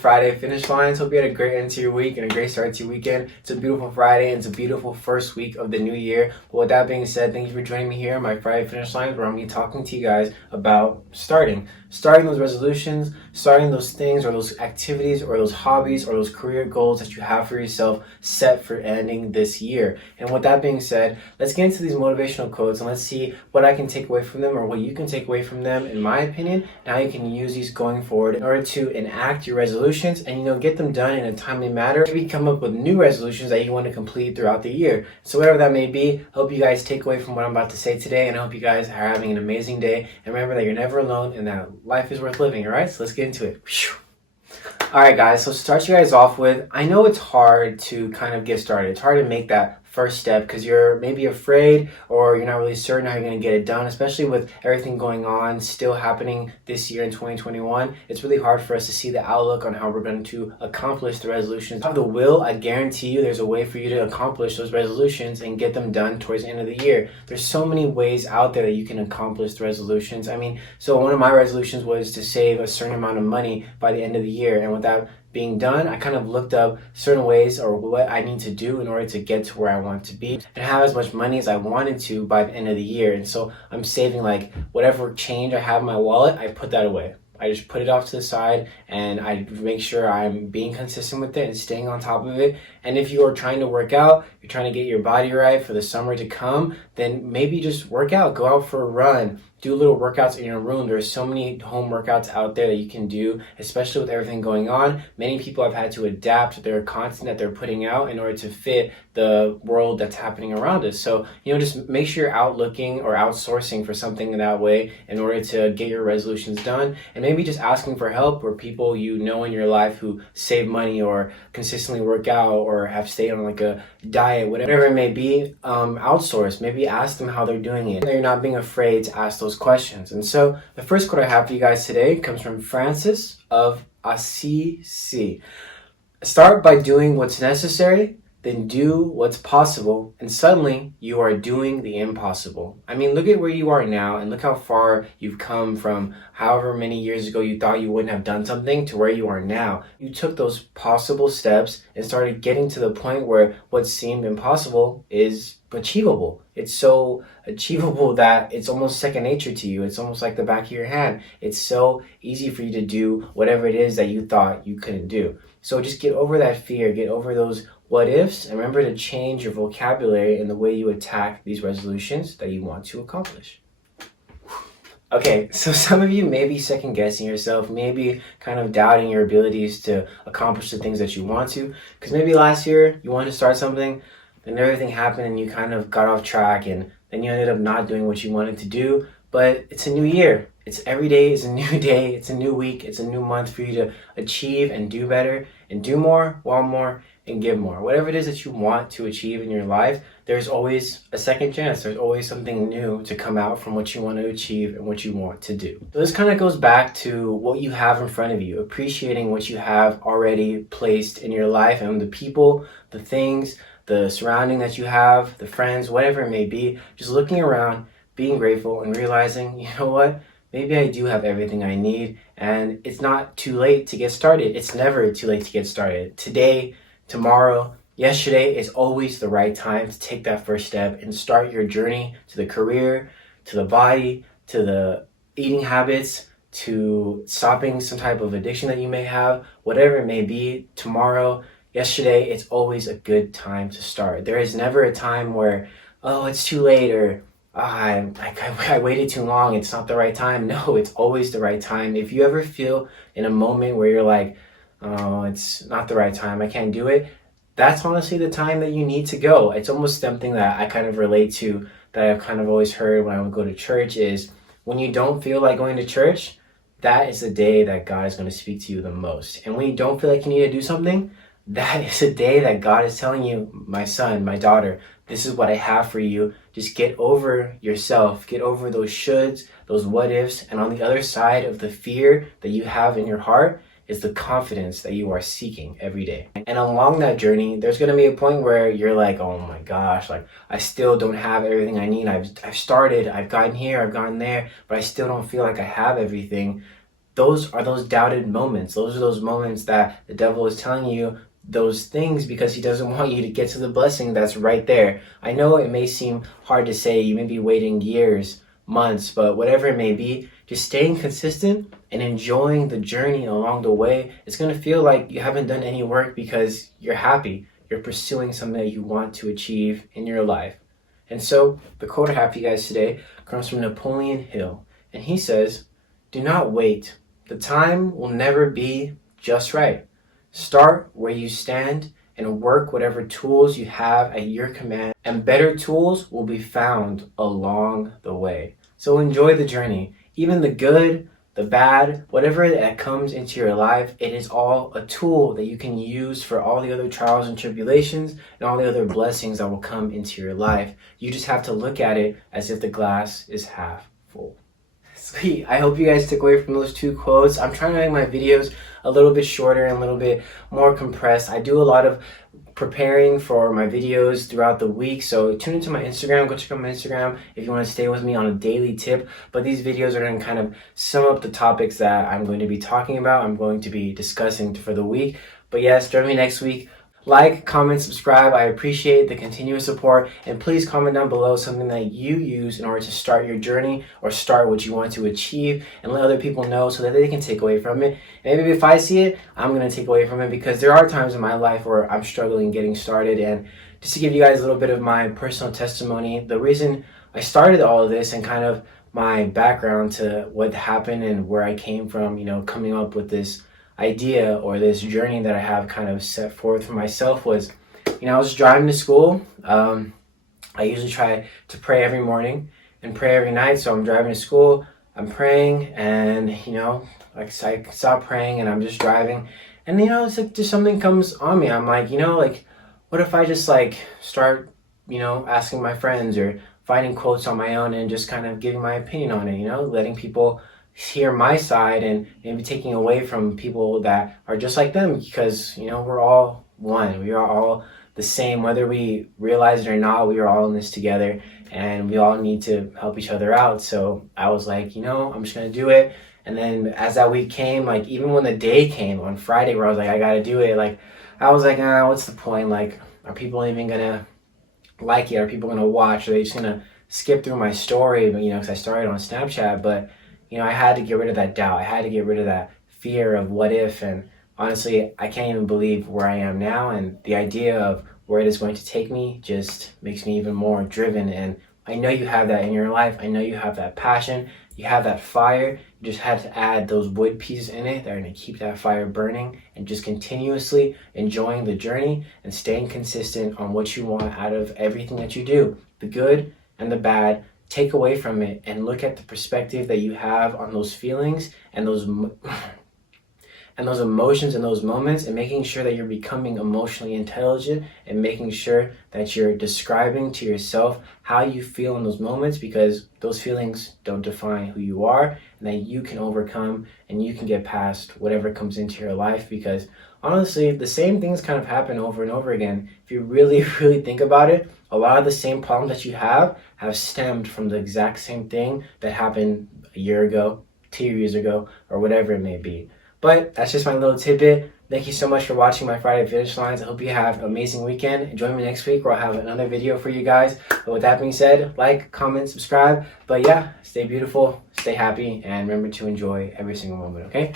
Friday finish lines. Hope you had a great end to your week and a great start to your weekend. It's a beautiful Friday and it's a beautiful first week of the new year. But with that being said, thank you for joining me here on my Friday finish lines, where I'm going to be talking to you guys about starting those resolutions, starting those things or those activities or those hobbies or those career goals that you have for yourself set for ending this year. And with that being said, let's get into these motivational quotes and let's see what I can take away from them or what you can take away from them, in my opinion, and how you can use these going forward in order to enact your resolutions and get them done in a timely manner. Maybe come up with new resolutions that you want to complete throughout the year. So whatever that may be, hope you guys take away from what I'm about to say today, and I hope you guys are having an amazing day. And remember that you're never alone and that life is worth living. All right, so let's get into it. All right, guys, so to start you guys off with, I know it's hard to kind of get started. It's hard to make that first step because you're maybe afraid or you're not really certain how you're going to get it done, especially with everything going on still happening this year in 2021. It's really hard for us to see the outlook on how we're going to accomplish the resolutions. If you have the will, I guarantee you there's a way for you to accomplish those resolutions and get them done towards the end of the year. There's so many ways out there that you can accomplish the resolutions. So one of my resolutions was to save a certain amount of money by the end of the year, and with that being done, I kind of looked up certain ways or what I need to do in order to get to where I want to be and have as much money as I wanted to by the end of the year. And so I'm saving like whatever change I have in my wallet, I put that away. I just put it off to the side and I make sure I'm being consistent with it and staying on top of it. And if you are trying to work out, you're trying to get your body right for the summer to come, then maybe just work out, go out for a run, do little workouts in your room. There's so many home workouts out there that you can do, especially with everything going on. Many people have had to adapt their content that they're putting out in order to fit the world that's happening around us. So, just make sure you're out looking or outsourcing for something that way in order to get your resolutions done. And maybe just asking for help or people in your life who save money or consistently work out or have stayed on like a diet, whatever it may be, outsource. Maybe ask them how they're doing it. You're not being afraid to ask those questions. And so the first quote I have for you guys today comes from Francis of Assisi. Start by doing what's necessary, then do what's possible, and suddenly you are doing the impossible. Look at where you are now and look how far you've come from however many years ago you thought you wouldn't have done something to where you are now. You took those possible steps and started getting to the point where what seemed impossible is achievable. It's so achievable that it's almost second nature to you. It's almost like the back of your hand. It's so easy for you to do whatever it is that you thought you couldn't do. So just get over that fear, get over those what ifs, and remember to change your vocabulary and the way you attack these resolutions that you want to accomplish. Okay, so some of you may be second guessing yourself, maybe kind of doubting your abilities to accomplish the things that you want to, because maybe last year you wanted to start something, then everything happened and you kind of got off track and then you ended up not doing what you wanted to do. But it's a new year. Every day is a new day. It's a new week. It's a new month for you to achieve and do better and do more, want more, and give more. Whatever it is that you want to achieve in your life, there's always a second chance. There's always something new to come out from what you want to achieve and what you want to do. So this kind of goes back to what you have in front of you, appreciating what you have already placed in your life and the people, the things, the surrounding that you have, the friends, whatever it may be. Just looking around, being grateful and realizing, you know what? Maybe I do have everything I need and it's not too late to get started. It's never too late to get started. Today, tomorrow, yesterday is always the right time to take that first step and start your journey to the career, to the body, to the eating habits, to stopping some type of addiction that you may have, whatever it may be. Tomorrow, yesterday, it's always a good time to start. There is never a time where, oh, it's too late, or I waited too long, it's not the right time. No, it's always the right time. If you ever feel in a moment where you're like, oh, it's not the right time, I can't do it, that's honestly the time that you need to go. It's almost something that I kind of relate to, that I've kind of always heard when I would go to church, is when you don't feel like going to church, that is the day that God is going to speak to you the most. And when you don't feel like you need to do something, that is a day that God is telling you, my son, my daughter, this is what I have for you. Just get over yourself, get over those shoulds, those what ifs, and on the other side of the fear that you have in your heart is the confidence that you are seeking every day. And along that journey, there's going to be a point where you're like, oh my gosh, like I still don't have everything I need. I've started, I've gotten here, I've gotten there, but I still don't feel like I have everything. those are those doubted moments. Those are those moments that the devil is telling you those things because he doesn't want you to get to the blessing that's right there. I know it may seem hard to say, you may be waiting years, months, but whatever it may be, just staying consistent and enjoying the journey along the way. It's going to feel like you haven't done any work because you're happy. You're pursuing something that you want to achieve in your life. And so the quote I have for you guys today comes from Napoleon Hill. And he says, "Do not wait. The time will never be just right. Start where you stand and work whatever tools you have at your command, and better tools will be found along the way." So enjoy the journey. Even the good, the bad, whatever that comes into your life, it is all a tool that you can use for all the other trials and tribulations and all the other blessings that will come into your life. You just have to look at it as if the glass is half full. Sweet. I hope you guys took away from those two quotes. I'm trying to make my videos a little bit shorter and a little bit more compressed. I do a lot of preparing for my videos throughout the week, so tune into my Instagram. Go check out my Instagram if you want to stay with me on a daily tip. But these videos are going to kind of sum up the topics that I'm going to be talking about, I'm going to be discussing for the week. But yes, join me next week. Like, comment, subscribe. I appreciate the continuous support, and please comment down below something that you use in order to start your journey or start what you want to achieve, and let other people know so that they can take away from it. And maybe if I see it, I'm going to take away from it, because there are times in my life where I'm struggling getting started. And just to give you guys a little bit of my personal testimony, the reason I started all of this and kind of my background to what happened and where I came from, coming up with this idea or this journey that I have kind of set forth for myself was, I was driving to school. I usually try to pray every morning and pray every night. So I'm driving to school, I'm praying, and I stop praying and I'm just driving, and it's like just something comes on me. I'm like, what if I just start asking my friends or finding quotes on my own and just kind of giving my opinion on it, letting people hear my side and maybe taking away from people that are just like them, because we're all one. We are all the same, whether we realize it or not. We are all in this together, and we all need to help each other out. So I was like, I'm just gonna do it. And then as that week came, even when the day came on Friday where I was like, I gotta do it, I was like, what's the point? Are people even gonna like it? Are people gonna watch? Are they just gonna skip through my story? But because I started on Snapchat. But I had to get rid of that doubt. I had to get rid of that fear of what if. And honestly, I can't even believe where I am now. And the idea of where it is going to take me just makes me even more driven. And I know you have that in your life. I know you have that passion. You have that fire. You just had to add those wood pieces in it that are going to keep that fire burning, and just continuously enjoying the journey and staying consistent on what you want out of everything that you do, the good and the bad. Take away from it and look at the perspective that you have on those feelings and those emotions and those moments, and making sure that you're becoming emotionally intelligent and making sure that you're describing to yourself how you feel in those moments, because those feelings don't define who you are, and that you can overcome and you can get past whatever comes into your life. Because honestly, the same things kind of happen over and over again. If you really, really think about it, a lot of the same problems that you have stemmed from the exact same thing that happened a year ago, 2 years ago, or whatever it may be. But that's just my little tidbit. Thank you so much for watching my Friday Finish Lines. I hope you have an amazing weekend. And join me next week where I'll have another video for you guys. But with that being said, like, comment, subscribe. But yeah, stay beautiful, stay happy, and remember to enjoy every single moment, okay?